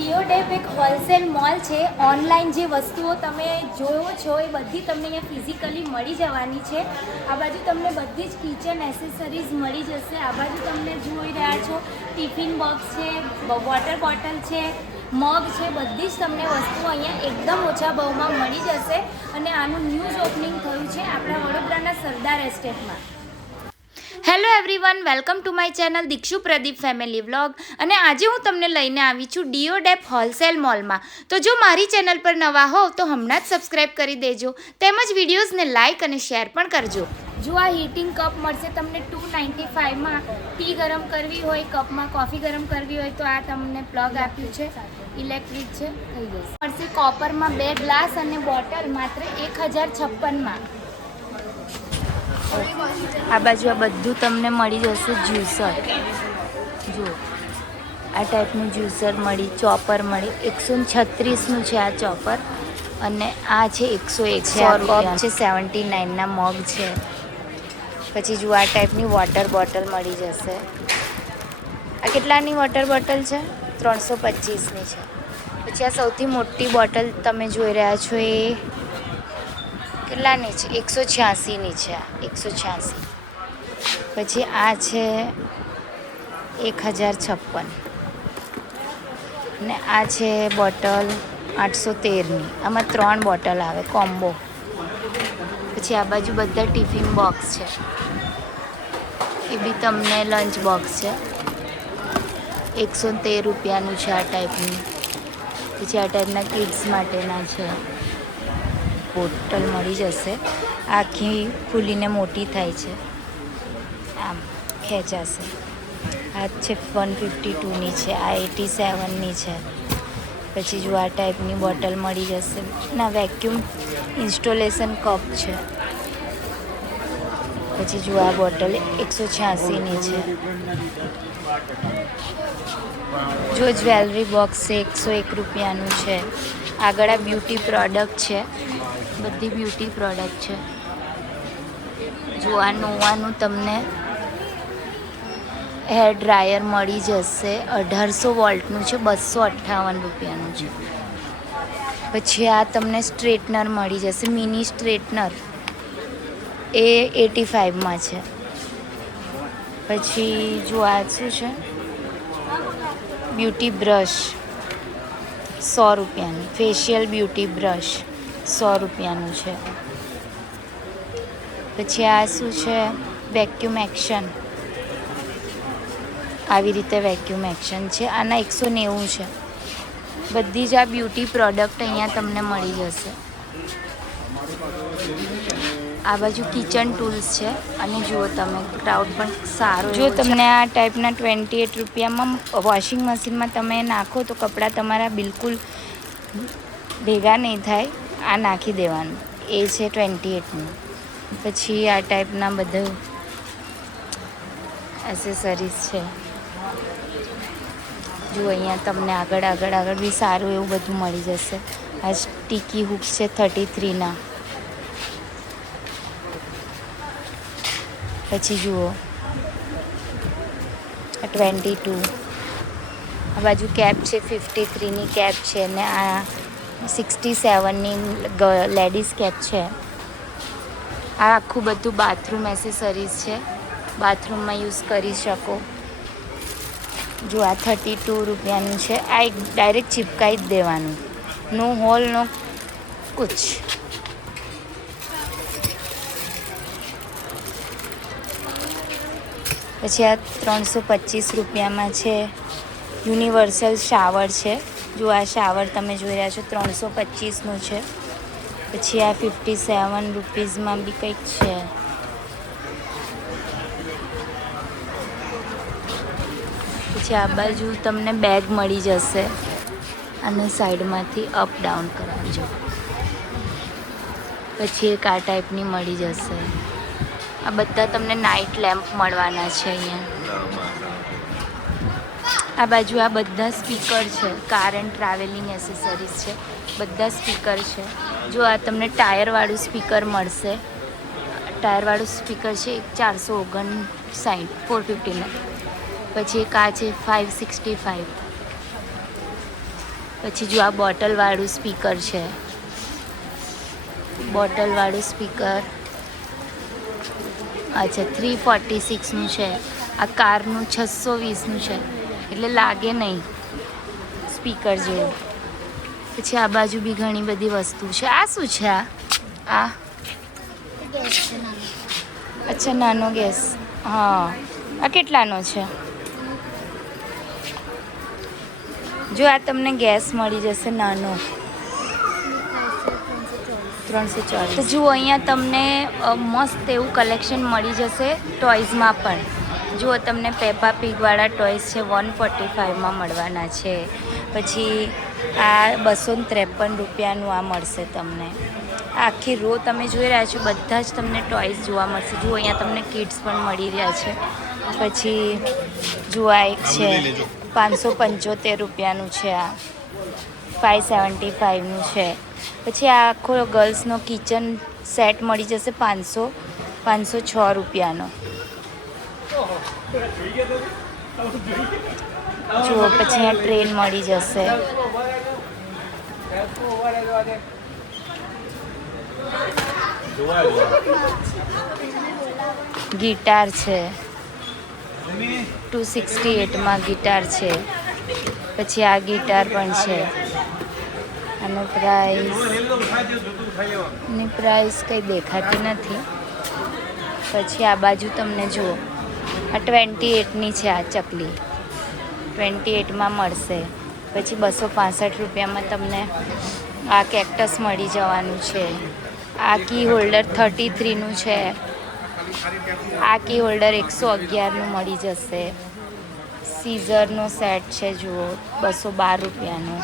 ડિયોડેપ એક wholesale mall છે. Online જે વસ્તુઓ તમે જોવો છો, એ બધી તમને અહીંયા ફિઝિકલી મળી જવાની છે. આ બાજુ તમને બધી જ કિચન એસેસરીઝ મળી જશે. આ બાજુ તમને જોઈ રહ્યા છો ટિફિન બોક્સ છે વોટર બોટલ છે મગ છે, બધી જ તમને વસ્તુઓ અહીંયા એકદમ ઓછા ભાવમાં મળી જશે. અને આનું ન્યૂઝ ઓપનિંગ થયું છે આપણા વડોદરાના Sardar એસ્ટેટમાં hello everyone welcome to my channel Dikshu Pradeep family vlog અને આજે હું તમને લઈને આવી છું ડીઓડેપ હોલસેલ મોલમાં તો જો મારી ચેનલ પર નવા હોવ તો હમણાં જ સબસ્ક્રાઈબ કરી દેજો. તેમજ વિડીયોઝને લાઇક અને શેર પણ કરજો. જો આ હીટિંગ કપ મળશે તમને ટુ નાઇન્ટી ફાઇવમાં ટી ગરમ કરવી હોય કપમાં કોફી ગરમ કરવી હોય તો આ તમને પ્લગ આપ્યું છે. ઇલેક્ટ્રિક છે. થઈ જશે મળશે કોપરમાં બે ગ્લાસ અને બોટલ માત્ર એક હજાર છપ્પનમાં. આ બાજુ આ બધું તમને મળી જશે જ્યુસર. જુઓ. આ ટાઈપનું જ્યુસર મળી ચોપર મળી. એકસો છત્રીસનું છે આ ચોપર. અને આ છે એકસો એક કપ છે સેવન્ટી નાઇનના મગ છે. પછી જુઓ આ ટાઈપની વોટર બોટલ મળી જશે. આ કેટલાની વોટર બોટલ છે? ત્રણસો પચીસની છે. પછી આ સૌથી મોટી બોટલ તમે જોઈ રહ્યા છો એ કેટલાની છે? એકસો છ્યાસીની છે. એકસો છ્યાસી. પછી આ છે એક હજાર છપ્પન. ને આ છે બોટલ આઠસો તેરની. આમાં ત્રણ બોટલ આવે, કોમ્બો. પછી આ બાજુ બધા ટિફિન બોક્સ છે. એ બી તમને લંચ બોક્સ છે. એકસો તેર રૂપિયાનું છે આ ટાઈપનું પછી આ ટાઈપના કિડ્સ માટેના છે. બોટલ મળી જશે. આખી ખુલીને મોટી થાય છે. આમ ખેંચાશે. આ છે વન ફિફ્ટી ટુની છે, આ એટી સેવનની છે. પછી જો આ ટાઈપની બોટલ મળી જશે. ના વેક્યુમ ઇન્સ્ટોલેશન કપ છે. પછી જો આ બોટલ એકસો છ્યાસીની છે. જો જ્વેલરી બોક્સ એકસો એક રૂપિયાનું છે. આગળ આ બ્યુટી પ્રોડક્ટ છે. બધી બ્યુટી પ્રોડક્ટ છે. જોવાનું નોવાનું તમને હેર ડ્રાયર મળી જશે. અઢારસો વોલ્ટનું છે, બસો અઠ્ઠાવન રૂપિયાનું છે. પછી આ તમને સ્ટ્રેટનર મળી જશે મિની સ્ટ્રેટનર એ એટી ફાઇવમાં છે. પછી જો આ શું છે? બ્યુટી બ્રશ સો રૂપિયાનું. ફેશિયલ બ્યુટી બ્રશ સો રૂપિયાનું છે. પછી આ શું છે? વેક્યુમ એક્શન આવી રીતે વેક્યુમ એક્શન છે. આના એકસો નેવું છે. બધી જ આ બ્યુટી પ્રોડક્ટ અહીંયા તમને મળી જશે. આ બાજુ કિચન ટૂલ્સ છે. અને જુઓ તમે ક્રાઉડ પણ સારો જો તમને આ ટાઈપના ટ્વેન્ટી એટ રૂપિયામાં વોશિંગ મશીનમાં તમે નાખો તો કપડાં તમારા બિલકુલ ભેગા નહીં થાય આ નાખી દેવાનું. એ છે ટ્વેન્ટી એટનું. પછી આ ટાઈપના બધું એસેસરીઝ છે. જો અહીંયા તમને આગળ આગળ આગળ બી સારું એવું બધું મળી જશે. આ સ્ટીકી હુક્સ છે થર્ટી થ્રીના પછી જુઓ. ટ્વેન્ટી ટુ આ બાજુ કેપ છે ફિફ્ટી થ્રીની કેપ છે ને આ સિક્સટી સેવનની લેડીઝ કેપ છે. આ આખું બધું બાથરૂમ એસેસરીઝ છે. બાથરૂમમાં યુઝ કરી શકો. જો આ થર્ટી ટુ રૂપિયાનું છે, આ એક ડાયરેક્ટ ચિપકાઈ જ દેવાનું. નો હોલ નો કુછ. પછી આ ત્રણસો પચીસ રૂપિયામાં છે. યુનિવર્સલ શાવર છે. જો આ શાવર તમે જોઈ રહ્યા છો, ત્રણસો પચીસનું છે. પછી આ ફિફ્ટી સેવન રૂપીઝમાં બી કંઈક છે. પછી આ બાજુ તમને બેગ મળી જશે. અને સાઈડમાંથી અપ ડાઉન કરાવજો. પછી એક આ ટાઈપની મળી જશે. આ બધા તમને નાઇટ લેમ્પ મળવાના છે અહીંયા. આ બાજુ આ બધા સ્પીકર છે કાર એન્ડ ટ્રાવેલિંગ એસેસરીઝ છે, બધા સ્પીકર છે. જો આ તમને ટાયરવાળું સ્પીકર મળશે ટાયરવાળું સ્પીકર છે એક ચારસો ઓગણ સાઠ ફોર ફિફ્ટીનું પછી એક આ છે ફાઇવ સિક્સટી ફાઇવ પછી જો આ બોટલવાળું સ્પીકર છે બોટલવાળું સ્પીકર અચ્છા થ્રી ફોર્ટી સિક્સનું છે, આ કારનું છસો વીસનું છે, એટલે લાગે નહીં સ્પીકર જેવું. પછી આ બાજુ બી ઘણી બધી વસ્તુ છે. આ શું છે આ? આ? અચ્છા, નાનો ગેસ. હા. આ કેટલાનો છે? જો આ તમને ગેસ મળી જશે નાનો. ત્રણસો ચાલીસ. તો જુઓ અહીંયા તમને મસ્ત એવું કલેક્શન મળી જશે ટોયઝમાં પણ. જુઓ તમને પેપા પીગવાળા ટોયઝ છે વન ફોર્ટી ફાઇવમાં મળવાના છે. પછી આ બસો ને ત્રેપન રૂપિયાનું આ મળશે તમને. આખી રો તમે જોઈ રહ્યા છો બધા જ તમને ટોયઝ જોવા મળશે. જુઓ અહીંયા તમને કિડ્સ પણ મળી રહ્યા છે. પછી જુઓ આ એક છે પાંચસો પંચોતેર રૂપિયાનું છે આ. ફાઇવ સેવન્ટી ફાઇવનું છે. પછી આખો ગર્લ્સનો કિચન સેટ મળી જશે પાંચસો પાંચસો છ રૂપિયાનો. જુઓ પછી આ ટ્રેન મળી જશે. ગિટાર છે. ટુ સિક્સટી એટમાં ગિટાર છે. પછી આ ગિટાર પણ છે. આનો પ્રાઇસની પ્રાઇસ કંઈ દેખાતી નથી. પછી આ બાજુ તમને જુઓ. આ ટ્વેન્ટી એટની છે આ ચકલી. ટ્વેન્ટી એટમાં મળશે. પછી બસો પાસઠ રૂપિયામાં તમને આ કેક્ટસ મળી જવાનું છે. આ કી હોલ્ડર થર્ટી થ્રીનું છે. આ કી હોલ્ડર એકસો અગિયારનું મળી જશે. સીઝરનો સેટ છે, જુઓ. બસો બાર રૂપિયાનો.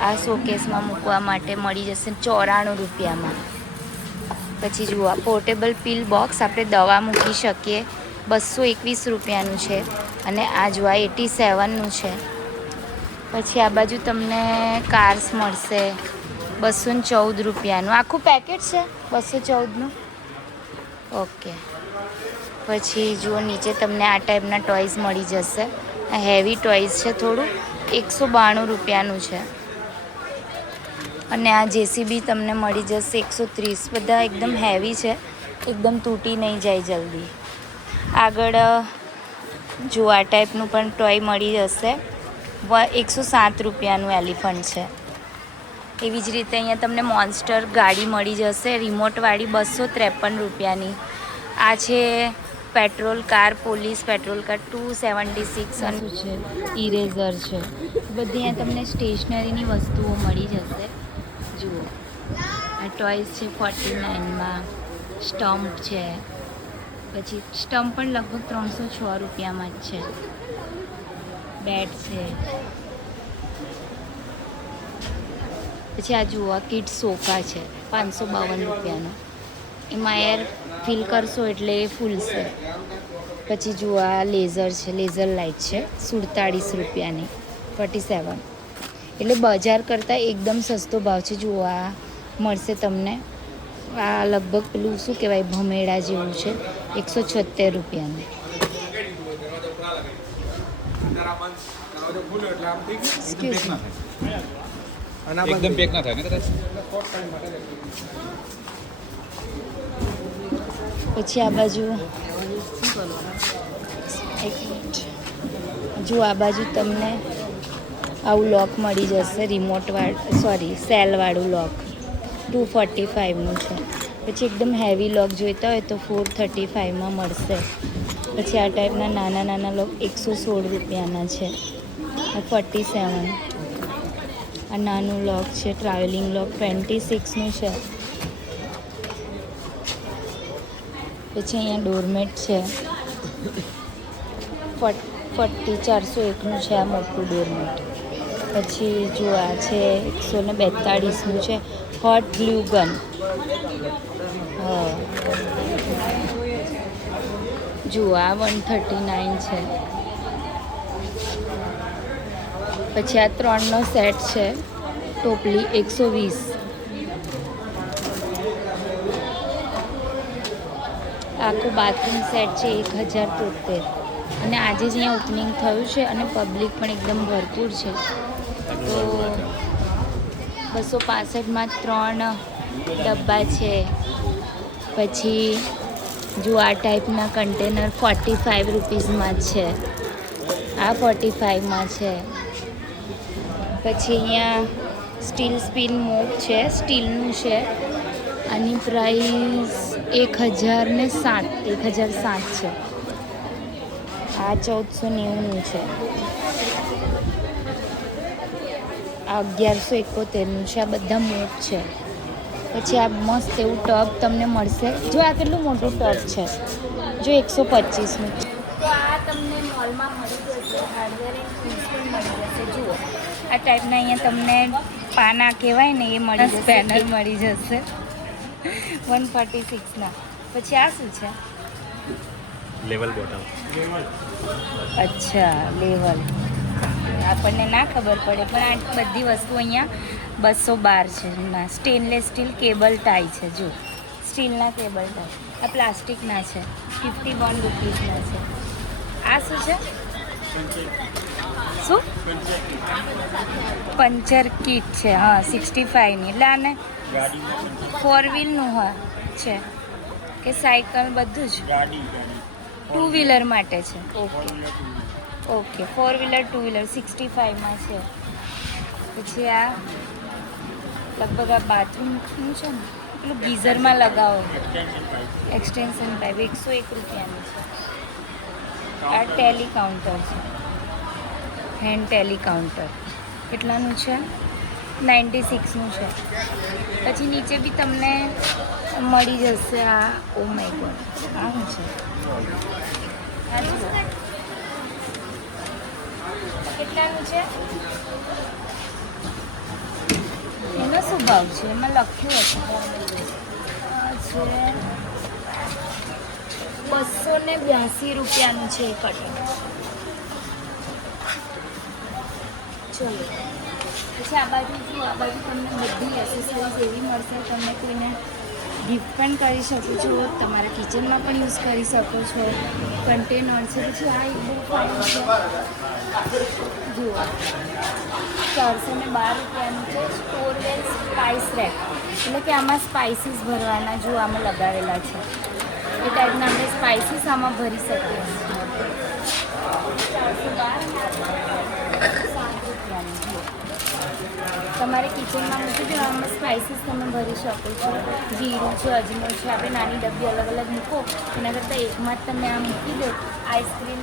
આ શોકેસમાં મૂકવા માટે મળી જશે ચોરાણું રૂપિયામાં. પછી જુઓ પોર્ટેબલ પીલ બોક્સ આપણે દવા મૂકી શકીએ. બસો એકવીસ રૂપિયાનું છે અને આ જો આ એટી સેવનનું છે. પછી આ બાજુ તમને કાર્સ મળશે. બસો ને ચૌદ રૂપિયાનું. આખું પેકેટ છે? બસો ચૌદનું? ઓકે. પછી જુઓ, નીચે તમને આ ટાઈપના ટોયઝ મળી જશે. હેવી ટોયઝ છે થોડું. એકસો બાણું રૂપિયાનું છે. અને આ જેસીબી તમને મળી જશે એકસો ત્રીસ. બધા એકદમ હેવી છે. એકદમ તૂટી નહીં જાય જલ્દી. આગળ જો આ ટાઈપનું પણ ટોય મળી જશે. એકસો સાત રૂપિયાનું એલિફન્ટ છે. એવી જ રીતે અહીંયા તમને મોન્સ્ટર ગાડી મળી જશે. રિમોટવાળી બસો ત્રેપન રૂપિયાની. આ છે petrol car police patrol car two seventy six અને છે? ઇરેઝર છે. બધી અહીંયા તમને સ્ટેશનરીની વસ્તુઓ મળી જશે. જુઓ. આ ટોયસ છે ફોર્ટી નાઇનમાં સ્ટમ્પ છે. પછી સ્ટમ્પ પણ લગભગ ત્રણસો છ રૂપિયામાં જ છે. બેટ છે. પછી આ જુઓ, આ કિડ સોફા છે. પાંચસો બાવન રૂપિયાનો. એમાં એર ફિલ કરશો એટલે એ ફૂલશે પછી જુઓ, આ લેઝર છે. લેઝર લાઇટ છે. સુડતાળીસ રૂપિયાની. ફોર્ટી સેવન એટલે બજાર કરતાં એકદમ સસ્તો ભાવ છે. જુઓ આ મળશે તમને. આ લગભગ પેલું શું કહેવાય ભમેડા જેવું છે. એકસો છોતેર રૂપિયાનું. એકદમ પેક ના થાય પછી આ બાજુ એક જો આ બાજુ તમને આવું લોક મળી જશે રિમોટવાળું સોરી સેલવાળું લોક ટુ ફોર્ટી ફાઇવનું છે. પછી એકદમ હેવી લોક જોઈતા હોય તો ફોર થર્ટી ફાઇવમાં મળશે. પછી આ ટાઈપના નાના નાના લોક એકસો સોળ રૂપિયાના છે. ફોર્ટી સેવન આ નાનું લોક છે ટ્રાવેલિંગ લોક ટ્વેન્ટી સિક્સનું છે. પછી અહીંયા ડોરમેટ છે. ફોર્ટી ચારસો એકનું છે આ મોટું ડોરમેટ પછી જો આ છે એકસો ને બેતાળીસનું છે. હોટ ગ્લુ ગન જુઓ આ વન થર્ટી નાઇન છે. પછી આ ત્રણનો સેટ છે. ટોપલી એકસો વીસ. આખું બાથરૂમ સેટ છે એક હજાર તોતેર અને આજે જ અહીંયા ઓપનિંગ થયું છે અને પબ્લિક પણ એકદમ ભરપૂર છે. તો બસો પાસઠમાં ત્રણ ડબ્બા છે. પછી જો આ ટાઈપના કન્ટેનર ફોર્ટી ફાઇવ રૂપીઝમાં છે. આ ફોર્ટી ફાઇવમાં છે. પછી અહીંયા સ્ટીલ સ્પિન મોપ છે સ્ટીલનું છે. આની પ્રાઇસ એક હજાર સાત, એક હજાર સાત છે. આ ચૌદસો નેવુંનું છે. આ અગિયારસો એકોતેરનું છે. આ બધા મોટ છે. પછી આ મસ્ત એવું ટબ તમને મળશે. જો આ કેટલું મોટું ટબ છે. જો એકસો પચીસનું તો આ તમને મોલમાં મળી જશે હાર્ડવેર એન્ડ મળી જશે. જુઓ. આ ટાઈપના અહીંયા તમને પાના કહેવાય ને એ મળી જશે. પેનલ મળી જશે. વન ફોર્ટી સિક્સના પછી આ શું છે? લેવલ બોટમ અચ્છા, લેવલ. આપણને ના ખબર પડે, પણ આ બધી વસ્તુ અહીંયા બસો બાર છે. સ્ટેનલેસ સ્ટીલ કેબલ ટાઈ છે, જો. સ્ટીલના કેબલ ટાઈ આ પ્લાસ્ટિકના છે. ફિફ્ટી વન રૂપીઝના છે. આ શું છે? શું? પંચર કીટ છે. હા સિક્સટી ફાઈવની એટલે આને ફોર વ્હીલનું હા છે. કે સાયકલ બધું જ? ટુ વ્હીલર માટે છે. Okay. Okay four wheeler two wheeler sixty ફાઈવમાં છે. પછી આ લગભગ આ બાથરૂમનું છે ને પેલું ગીઝરમાં લગાવો. એક્સટેન્શન પાઇપ એકસો એક રૂપિયાનું છે. આ ટેલી કાઉન્ટર છે. હેન્ડ ટેલી કાઉન્ટર કેટલાનું છે? નાઇન્ટી સિક્સનું છે. પછી નીચે બી તમને મળી જશે આ ઓ માય ગોડ આ શું છે. કેટલાનું છે? એનો શું ભાવ છે, એમાં લખ્યું હતું છે બસો ને બ્યાસી રૂપિયાનું છે એ કટર ચલો. પછી આ બાજુ આ બાજુ તમને બધી એસેસરીઝ એવી મળશે, તમને કોઈને ગિફ્ટ પણ કરી શકો છો, તમારા કિચનમાં પણ યુઝ કરી શકો છો કન્ટેનર છે પછી આ એક બહુ ફાઇન છે. જુઓ. ચારસો ને બાર રૂપિયાનું છે સ્ટોરવેલ સ્પાઇસ રેક એટલે કે આમાં સ્પાઇસીસ ભરવાના જો આમાં લગાવેલા છે. એ ટાઈપના આપણે સ્પાઇસીસ આમાં ભરી શકીએ. ચારસો બાર તમારે કિચનમાં મૂકી દો આમાં સ્પાઇસીસ તમે ભરી શકો છો. જીરું છે અજમો છે આપણે નાની ડબ્બી અલગ અલગ મૂકો એના કરતાં એકમાં જ તમે આ મૂકી દો. આઈસ્ક્રીમ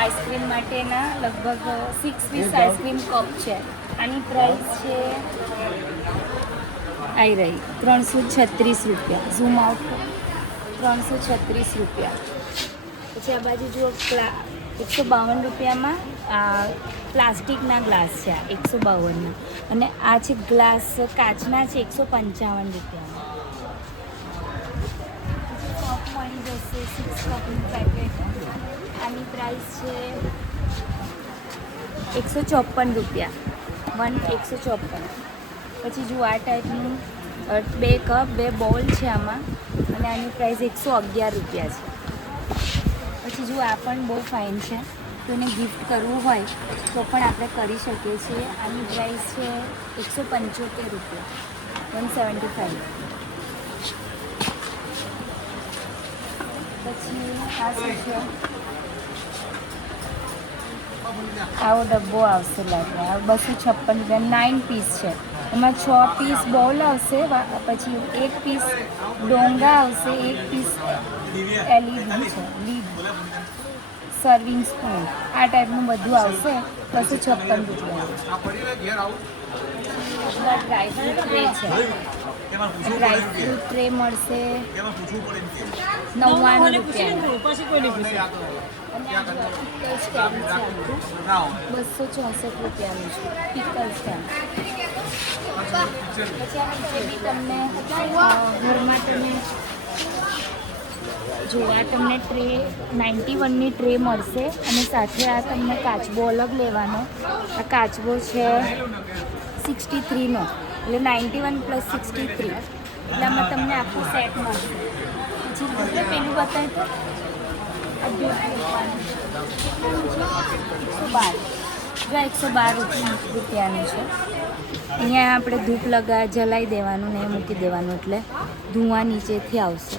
આઈસ્ક્રીમ માટેના લગભગ સિક્સ પીસ આઈસ્ક્રીમ કપ છે. આની પ્રાઇસ છે આવી રહી ત્રણસો છત્રીસ રૂપિયા. ઝૂમ આઉટ ત્રણસો છત્રીસ રૂપિયા. પછી આ બાજુ જુઓ એકસો બાવન રૂપિયામાં આ પ્લાસ્ટિકના ગ્લાસ છે આ એકસો બાવનના. અને આ છે ગ્લાસ કાચના છે એકસો પંચાવન રૂપિયામાં. કપ મળી જશે સિક્સ કપનું પેકેટ આની પ્રાઇસ છે એકસો ચોપન રૂપિયા. વન એકસો ચોપન. પછી જુઓ આ ટાઈપનું બે કપ બે બોલ છે આમાં. અને આની પ્રાઇસ એકસો અગિયાર રૂપિયા છે. પછી જો આ પણ બહુ ફાઇન છે. તોને ગિફ્ટ કરવું હોય તો પણ આપણે કરી શકીએ છીએ. આની પ્રાઇસ છે એકસો પંચોતેર રૂપિયા. વન સેવન્ટી ફાઇવ પછી આ છે આવો ડબ્બો આવશે લાગે. આ બસો છપ્પન રૂપિયા. નાઇન પીસ છે. એમાં છ પીસ બોલ આવશે વા- પછી એક પીસ ડોંગા આવશે એક પીસ એલઈડી છે. લીડ સર્વિંગ સ્પૂન આ ટાઈપનું બધું આવશે. બસો છપ્પન રૂપિયા. ડ્રાયફ્રૂટ ટ્રે છે. ડ્રાયફ્રૂટ ટ્રે મળશે. નવ્વાણું રૂપિયા અને આ જો છે છે પિકલ બી તમને ઘરમાં તમે જોવા તમને ટ્રે નાઇન્ટી વનની ટ્રે મળશે અને સાથે આ તમને કાચબો અલગ લેવાનો આ કાચબો છે સિક્સટી થ્રીનો એટલે ninety one plus sixty three એટલે આમાં તમને આખું સેટ મળશે પછી પેલું બતાવી તો આ જો એકસો બાર. જો એકસો બાર રૂપિયાનું છે. અહીંયા આપણે ધૂપ લગા જલાઈ દેવાનું ને મૂકી દેવાનું એટલે ધુઆં નીચેથી આવશે.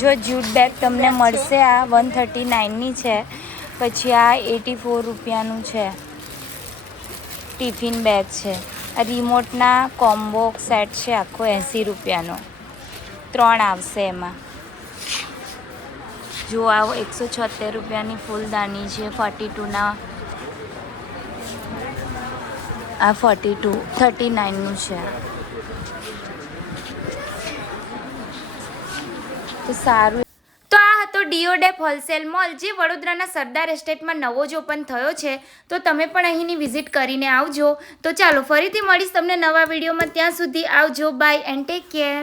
જો જ્યુટ બેગ તમને મળશે, આ વન થર્ટી નાઇનની છે. પછી આ એટી ફોર રૂપિયાનું છે. ટિફિન બેગ છે. આ રિમોટના કોમ્બો સેટ છે આખો એંસી રૂપિયાનો. ત્રણ આવશે એમાં. જો આ એકસો છોતેર રૂપિયાની ફૂલદાની છે ફોર્ટી ટુના આ ફોર્ટી ટુ થર્ટી નાઇનનું છે સારું. તો આ હતો ડીઓડેપ હોલસેલ મોલ જે વડોદરાના સરદાર એસ્ટેટમાં નવો જ ઓપન થયો છે. તો તમે પણ અહીંની વિઝિટ કરીને આવજો. તો ચાલો, ફરીથી મળીશ તમને નવા વિડીયોમાં. ત્યાં સુધી આવજો. By and take care